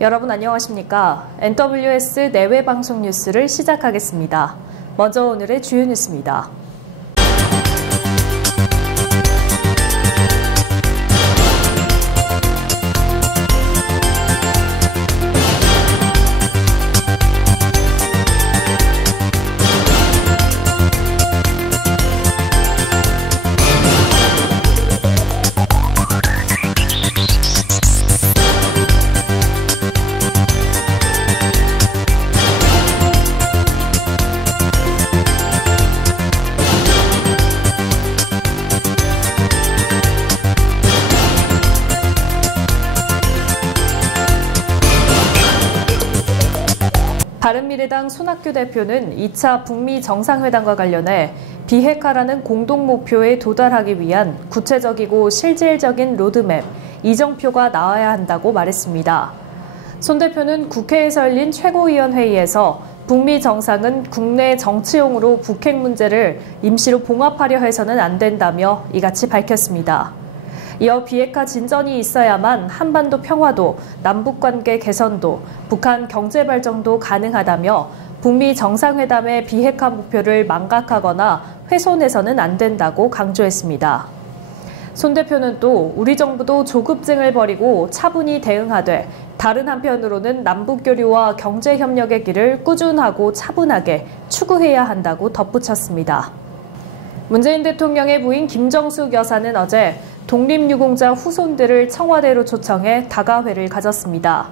여러분 안녕하십니까? NWS 내외 방송 뉴스를 시작하겠습니다. 먼저 오늘의 주요 뉴스입니다. 바른미래당 손학규 대표는 2차 북미 정상회담과 관련해 비핵화라는 공동 목표에 도달하기 위한 구체적이고 실질적인 로드맵, 이정표가 나와야 한다고 말했습니다. 손 대표는 국회에서 열린 최고위원회의에서 북미 정상은 국내 정치용으로 북핵 문제를 임시로 봉합하려 해서는 안 된다며 이같이 밝혔습니다. 이어 비핵화 진전이 있어야만 한반도 평화도, 남북관계 개선도, 북한 경제 발전도 가능하다며 북미 정상회담의 비핵화 목표를 망각하거나 훼손해서는 안 된다고 강조했습니다. 손 대표는 또 우리 정부도 조급증을 버리고 차분히 대응하되 다른 한편으로는 남북교류와 경제협력의 길을 꾸준하고 차분하게 추구해야 한다고 덧붙였습니다. 문재인 대통령의 부인 김정숙 여사는 어제 독립유공자 후손들을 청와대로 초청해 다가회를 가졌습니다.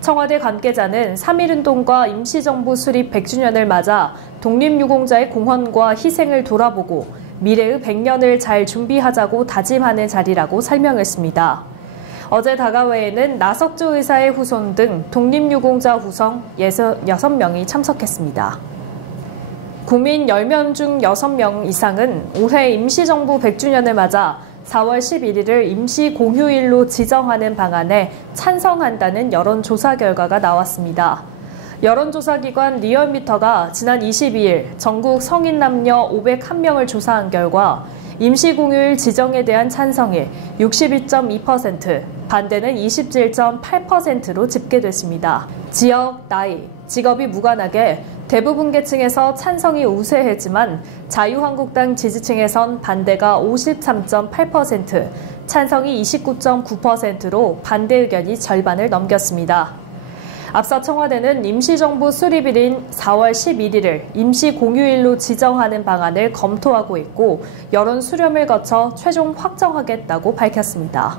청와대 관계자는 3.1운동과 임시정부 수립 100주년을 맞아 독립유공자의 공헌과 희생을 돌아보고 미래의 100년을 잘 준비하자고 다짐하는 자리라고 설명했습니다. 어제 다가회에는 나석조 의사의 후손 등 독립유공자 후손 6명이 참석했습니다. 국민 10명 중 6명 이상은 올해 임시정부 100주년을 맞아 4월 11일을 임시공휴일로 지정하는 방안에 찬성한다는 여론조사 결과가 나왔습니다. 여론조사기관 리얼미터가 지난 22일 전국 성인 남녀 501명을 조사한 결과 임시공휴일 지정에 대한 찬성이 62.2%, 반대는 27.8%로 집계됐습니다. 지역, 나이, 직업이 무관하게 대부분 계층에서 찬성이 우세했지만 자유한국당 지지층에선 반대가 53.8%, 찬성이 29.9%로 반대 의견이 절반을 넘겼습니다. 앞서 청와대는 임시정부 수립일인 4월 11일을 임시공휴일로 지정하는 방안을 검토하고 있고 여론 수렴을 거쳐 최종 확정하겠다고 밝혔습니다.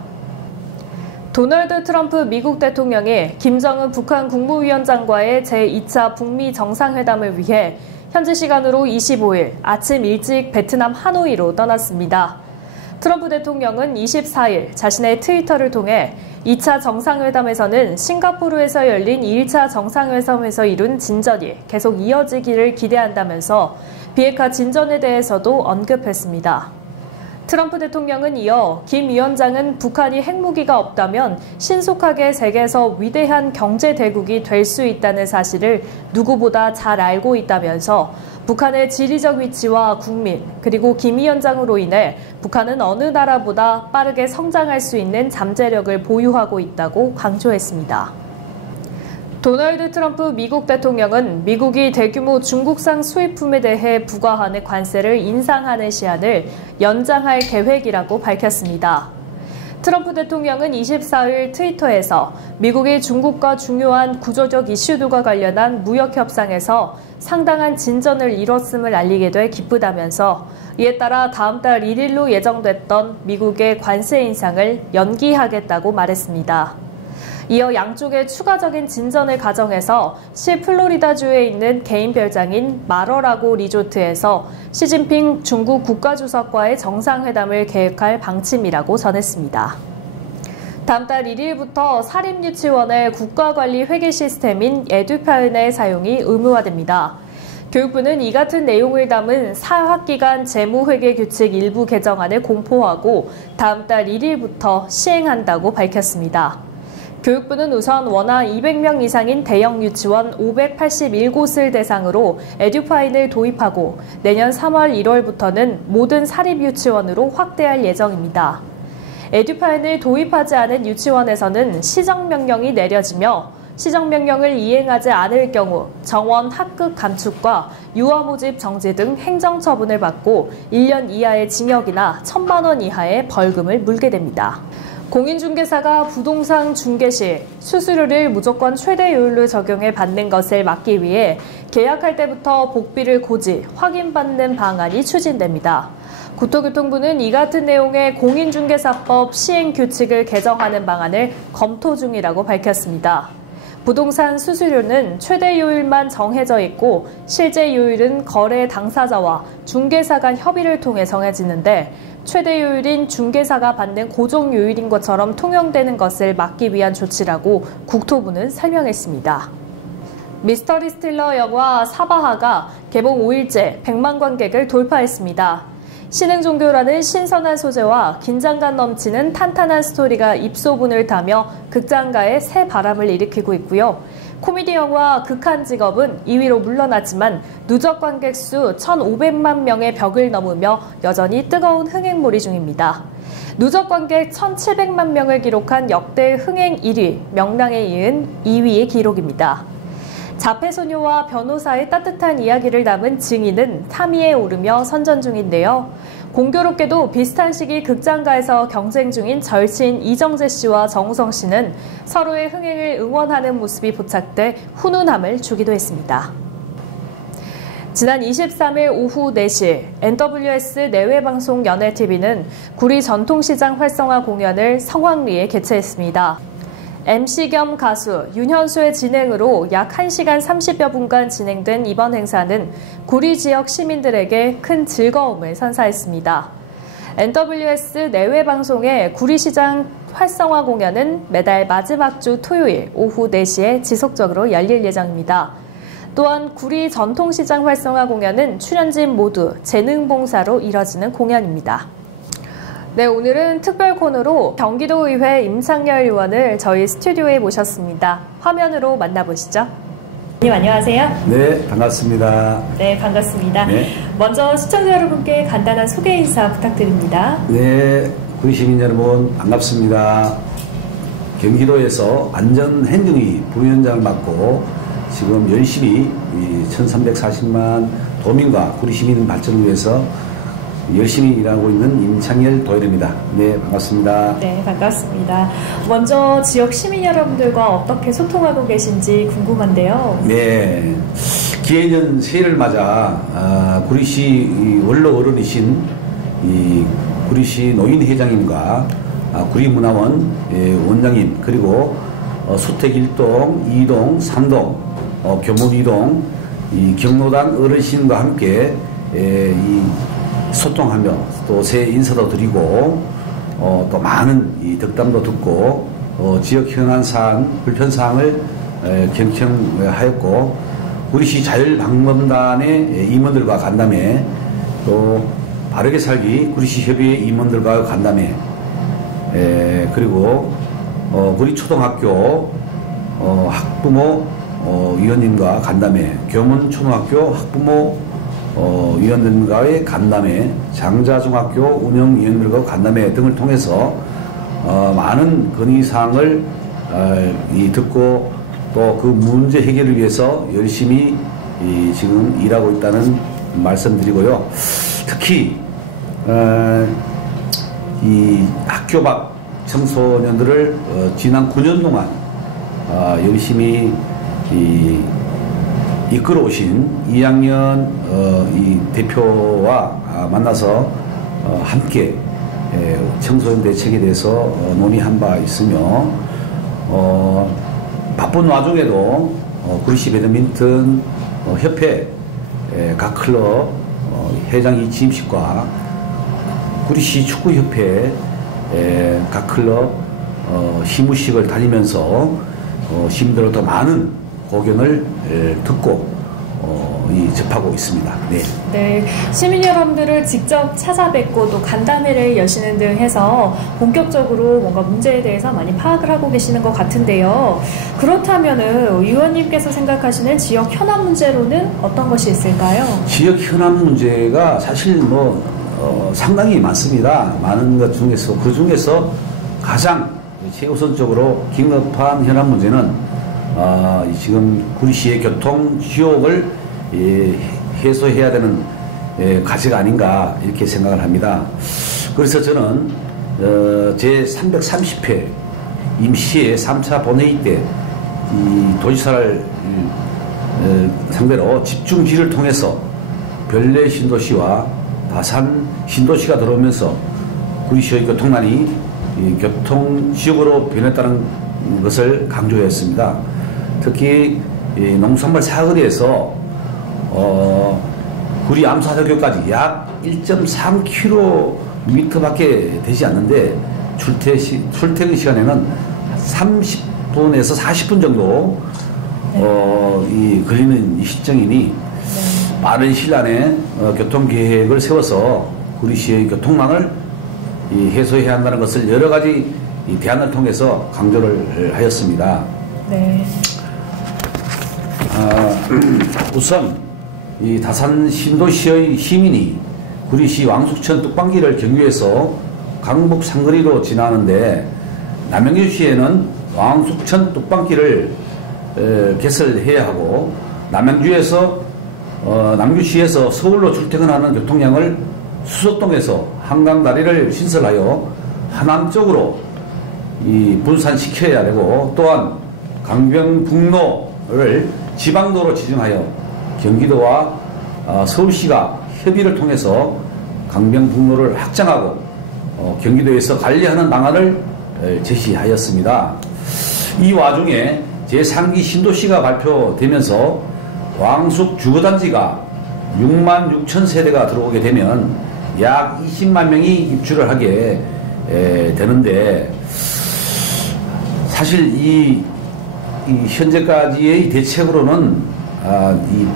도널드 트럼프 미국 대통령이 김정은 북한 국무위원장과의 제2차 북미 정상회담을 위해 현지 시간으로 25일 아침 일찍 베트남 하노이로 떠났습니다. 트럼프 대통령은 24일 자신의 트위터를 통해 2차 정상회담에서는 싱가포르에서 열린 1차 정상회담에서 이룬 진전이 계속 이어지기를 기대한다면서 비핵화 진전에 대해서도 언급했습니다. 트럼프 대통령은 이어 김 위원장은 북한이 핵무기가 없다면 신속하게 세계에서 위대한 경제대국이 될 수 있다는 사실을 누구보다 잘 알고 있다면서 북한의 지리적 위치와 국민, 그리고 김 위원장으로 인해 북한은 어느 나라보다 빠르게 성장할 수 있는 잠재력을 보유하고 있다고 강조했습니다. 도널드 트럼프 미국 대통령은 미국이 대규모 중국산 수입품에 대해 부과하는 관세를 인상하는 시한을 연장할 계획이라고 밝혔습니다. 트럼프 대통령은 24일 트위터에서 미국이 중국과 중요한 구조적 이슈들과 관련한 무역 협상에서 상당한 진전을 이뤘음을 알리게 돼 기쁘다면서 이에 따라 다음 달 1일로 예정됐던 미국의 관세 인상을 연기하겠다고 말했습니다. 이어 양쪽의 추가적인 진전을 가정해서 시 플로리다주에 있는 개인 별장인 마러라고 리조트에서 시진핑 중국 국가주석과의 정상회담을 계획할 방침이라고 전했습니다. 다음 달 1일부터 사립유치원의 국가관리 회계 시스템인 에듀파인의 사용이 의무화됩니다. 교육부는 이 같은 내용을 담은 사학기간 재무회계 규칙 일부 개정안을 공포하고 다음 달 1일부터 시행한다고 밝혔습니다. 교육부는 우선 원화 200명 이상인 대형 유치원 581곳을 대상으로 에듀파인을 도입하고 내년 3월 1월부터는 모든 사립유치원으로 확대할 예정입니다. 에듀파인을 도입하지 않은 유치원에서는 시정명령이 내려지며 시정명령을 이행하지 않을 경우 정원 합급 감축과 유아 모집 정지 등 행정처분을 받고 1년 이하의 징역이나 1,000만 원 이하의 벌금을 물게 됩니다. 공인중개사가 부동산 중개 시 수수료를 무조건 최대요율로 적용해 받는 것을 막기 위해 계약할 때부터 복비를 고지, 확인받는 방안이 추진됩니다. 국토교통부는 이 같은 내용의 공인중개사법 시행규칙을 개정하는 방안을 검토 중이라고 밝혔습니다. 부동산 수수료는 최대 요율만 정해져 있고 실제 요율은 거래 당사자와 중개사 간 협의를 통해 정해지는데 최대 요율인 중개사가 받는 고정 요율인 것처럼 통용되는 것을 막기 위한 조치라고 국토부는 설명했습니다. 미스터리 스틸러 영화 사바하가 개봉 5일째 100만 관객을 돌파했습니다. 신흥종교라는 신선한 소재와 긴장감 넘치는 탄탄한 스토리가 입소문을 타며 극장가에 새 바람을 일으키고 있고요. 코미디 영화 극한 직업은 2위로 물러났지만 누적 관객 수 1,500만 명의 벽을 넘으며 여전히 뜨거운 흥행몰이 중입니다. 누적 관객 1,700만 명을 기록한 역대 흥행 1위, 명랑에 이은 2위의 기록입니다. 자폐소녀와 변호사의 따뜻한 이야기를 담은 증인은 3위에 오르며 선전 중인데요. 공교롭게도 비슷한 시기 극장가에서 경쟁 중인 절친 이정재 씨와 정우성 씨는 서로의 흥행을 응원하는 모습이 포착돼 훈훈함을 주기도 했습니다. 지난 23일 오후 4시 NWS 내외방송 연예TV는 구리 전통시장 활성화 공연을 성황리에 개최했습니다. MC 겸 가수 윤현수의 진행으로 약 1시간 30여 분간 진행된 이번 행사는 구리 지역 시민들에게 큰 즐거움을 선사했습니다. NWS 내외방송의 구리시장 활성화 공연은 매달 마지막 주 토요일 오후 4시에 지속적으로 열릴 예정입니다. 또한 구리 전통시장 활성화 공연은 출연진 모두 재능봉사로 이뤄지는 공연입니다. 네, 오늘은 특별 코너로 경기도의회 임창열 의원을 저희 스튜디오에 모셨습니다. 화면으로 만나보시죠. 님 안녕하세요. 네, 반갑습니다. 네, 반갑습니다. 네. 먼저 시청자 여러분께 간단한 소개 인사 부탁드립니다. 네, 구리 시민 여러분 반갑습니다. 경기도에서 안전행정위 부위원장을 맡고 지금 열심히 1,340만 도민과 구리 시민 발전을 위해서 열심히 일하고 있는 임창열 도의원입니다. 네, 반갑습니다. 네, 반갑습니다. 먼저 지역 시민 여러분들과 어떻게 소통하고 계신지 궁금한데요. 네, 기해년 새해를 맞아 구리시 원로 어른이신 구리시 노인회장님과 구리문화원 원장님 그리고 수택 1동, 2동, 3동, 교문 2동 경로당 어르신과 함께 소통하며 또 새해 인사도 드리고 또 많은 덕담도 듣고 지역 현안사항, 불편사항을 경청하였고 구리시 자율방문단의 임원들과 간담회 또 바르게 살기 구리시 협의회 임원들과 간담회 그리고 구리초등학교 학부모 위원님과 간담회 교문초등학교 학부모 위원들과의 간담회, 장자중학교 운영위원들과 간담회 등을 통해서 많은 건의사항을 듣고 또 그 문제 해결을 위해서 열심히 지금 일하고 있다는 말씀드리고요. 특히 이 학교 밖 청소년들을 지난 9년 동안 열심히 이끌어오신 2학년 이 대표와 만나서 함께 청소년 대책에 대해서 논의한 바 있으며 바쁜 와중에도 구리시 배드민턴 협회 각 클럽 회장 취임식과 구리시 축구협회 각 클럽 시무식을 다니면서 시민들로 더 많은 고견을 듣고 접하고 있습니다. 네. 네, 시민 여러분들을 직접 찾아뵙고 또 간담회를 여시는 등 해서 본격적으로 뭔가 문제에 대해서 많이 파악을 하고 계시는 것 같은데요. 그렇다면은 의원님께서 생각하시는 지역 현안 문제로는 어떤 것이 있을까요? 지역 현안 문제가 사실 상당히 많습니다. 많은 것 중에서 그 중에서 가장 최우선적으로 긴급한 현안 문제는 지금 구리시의 교통 지옥을 해소해야 되는 과제가 아닌가 이렇게 생각을 합니다. 그래서 저는 제 330회 임시의 3차 본회의 때 이 도지사를 상대로 집중지를 통해서 별내 신도시와 다산 신도시가 들어오면서 구리시의 교통난이 교통지역으로 변했다는 것을 강조했습니다. 특히 농산물 사거리에서 구리 암사대교까지 약 1.3km밖에 되지 않는데 출퇴근 시간에는 30분에서 40분 정도 걸리는 이 실정이니 빠른 시일 안에 교통계획을 세워서 구리시의 교통망을 해소해야 한다는 것을 여러 가지 대안을 통해서 강조를 하였습니다. 네. 우선 이 다산 신도시의 시민이 구리시 왕숙천 뚝방길을 경유해서 강북 상거리로 지나는데 남양주시에는 왕숙천 뚝방길을 개설해야 하고 남양주시에서 서울로 출퇴근하는 교통량을 수석동에서 한강다리를 신설하여 하남 쪽으로 분산시켜야 되고, 또한 강변북로를 지방도로 지정하여 경기도와 서울시가 협의를 통해서 강변북로를 확장하고 경기도에서 관리하는 방안을 제시하였습니다. 이 와중에 제3기 신도시가 발표되면서 왕숙 주거단지가 6만 6천 세대가 들어오게 되면 약 20만 명이 입주를 하게 되는데, 사실 이 현재까지의 대책으로는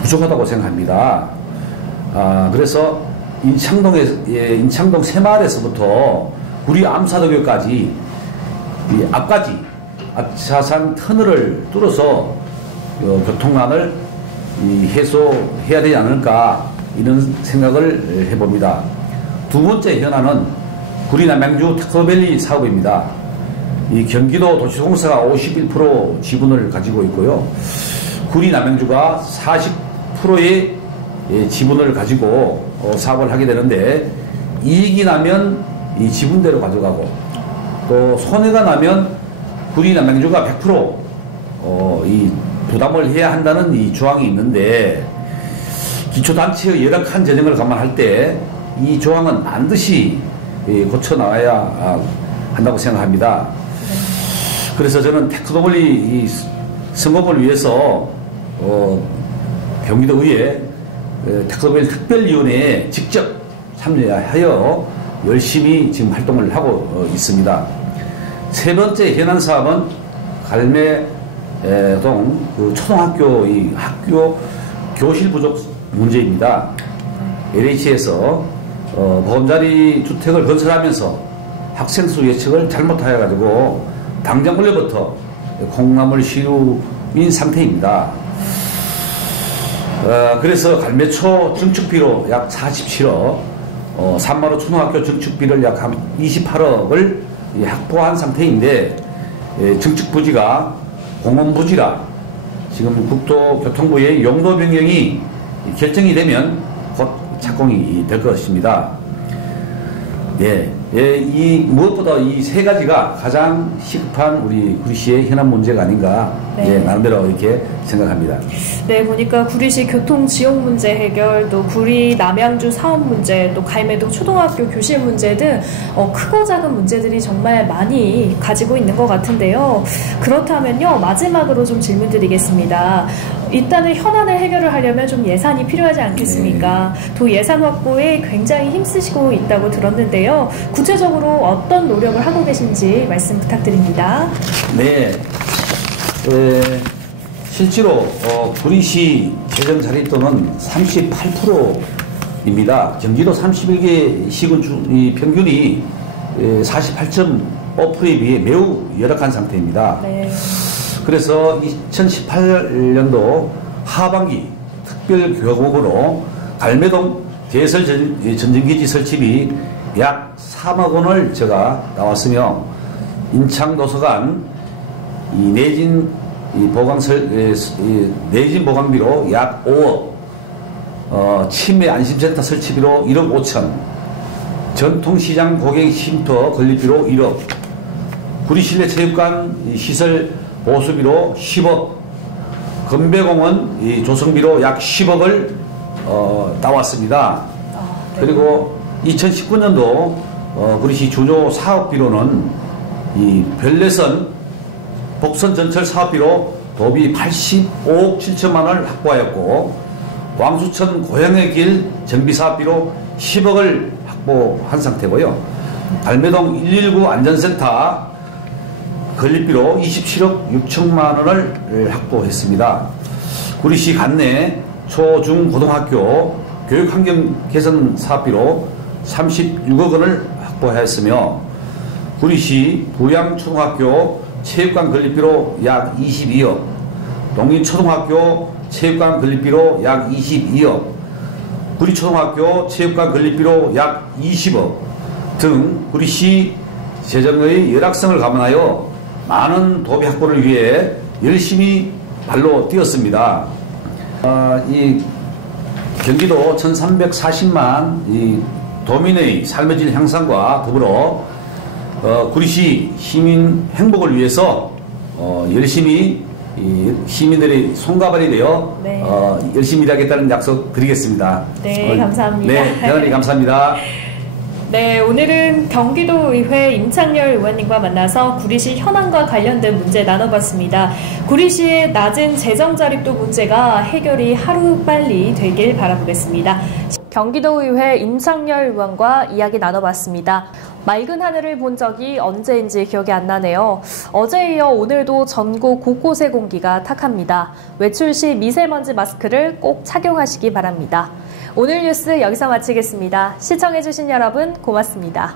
부족하다고 생각합니다. 그래서 인창동 새마을에서부터 구리 암사도교까지 앞까지 앞차선 터널을 뚫어서 교통난을 해소해야 되지 않을까 이런 생각을 해봅니다. 두 번째 현안은 구리 남양주 특허밸리 사업입니다. 이 경기도 도시공사가 51% 지분을 가지고 있고요. 구리 남양주가 40%의 지분을 가지고 사업을 하게 되는데, 이익이 나면 이 지분대로 가져가고 또 손해가 나면 구리 남양주가 100% 이 부담을 해야 한다는 이 조항이 있는데, 기초단체의 열악한 재정을 감안할 때 이 조항은 반드시 고쳐 나와야 한다고 생각합니다. 그래서 저는 테크노블리 성공을 위해서 경기도의회 테크노블리 특별위원회에 직접 참여하여 열심히 지금 활동을 하고 있습니다. 세 번째 현안 사업은 갈매동 초등학교 학교 교실 부족 문제입니다. LH에서 보금자리 주택을 건설하면서 학생 수 예측을 잘못하여 가지고 당장 올해부터 콩나물 시루인 상태입니다. 그래서 갈매초 증축비로 약 47억, 산마루 초등학교 증축비를 약 한 28억을 확보한 상태인데, 증축부지가 공원부지라 지금 국토교통부의 용도 변경이 결정이 되면 곧 착공이 될 것입니다. 무엇보다 이 세 가지가 가장 시급한 우리 구리시의 현안 문제가 아닌가, 나름대로 이렇게 생각합니다. 네, 보니까 구리시 교통 지역 문제 해결, 또 구리 남양주 사업 문제, 또 갈매동 초등학교 교실 문제 등 크고 작은 문제들이 정말 많이 가지고 있는 것 같은데요. 그렇다면요, 마지막으로 좀 질문드리겠습니다. 일단은 현안을 해결을 하려면 좀 예산이 필요하지 않겠습니까? 도 예산 확보에 굉장히 힘쓰시고 있다고 들었는데요. 구체적으로 어떤 노력을 하고 계신지 말씀 부탁드립니다. 네. 실제로 구리시 재정 자립도는 38%입니다. 경기도 31개 시군 평균이 48.5%에 비해 매우 열악한 상태입니다. 네. 그래서 2018년도 하반기 특별교육으로 갈매동 제설 전진기지 설치비 약 3억 원을 제가 나왔으며 인창도서관 내진 보강비로 약 5억, 치매 안심센터 설치비로 1억 5천, 전통시장 고객 쉼터 건립비로 1억, 구리실내 체육관 시설 보수비로 10억, 건배공원 조성비로 약 10억을 나왔습니다. 네. 그리고 2019년도 구리시 주요 사업비로는 별내선 복선 전철 사업비로 도비 85억 7천만 원을 확보하였고, 왕수천 고향의 길 정비 사업비로 10억을 확보한 상태고요. 발매동 119 안전센터 건립비로 27억 6천만 원을 확보했습니다. 구리시 관내 초, 중, 고등학교 교육환경 개선 사업비로 36억 원을 확보하였으며, 구리시 부양초등학교 체육관 건립비로 약 22억, 동인초등학교 체육관 건립비로 약 22억, 구리초등학교 체육관 건립비로 약 20억 등 구리시 재정의 열악성을 감안하여 많은 도비 확보를 위해 열심히 발로 뛰었습니다. 이 경기도 1340만 도민의 삶의 질 향상과 더불어 구리시 시민 행복을 위해서 열심히 시민들의 손가발이 되어 네. 열심히 일하겠다는 약속 드리겠습니다. 네, 감사합니다. 네, 대단히 감사합니다. 네, 오늘은 경기도의회 임창열 의원님과 만나서 구리시 현안과 관련된 문제 나눠봤습니다. 구리시의 낮은 재정 자립도 문제가 해결이 하루빨리 되길 바라보겠습니다. 경기도의회 임창열 의원과 이야기 나눠봤습니다. 맑은 하늘을 본 적이 언제인지 기억이 안 나네요. 어제에 이어 오늘도 전국 곳곳의 공기가 탁합니다. 외출 시 미세먼지 마스크를 꼭 착용하시기 바랍니다. 오늘 뉴스 여기서 마치겠습니다. 시청해주신 여러분 고맙습니다.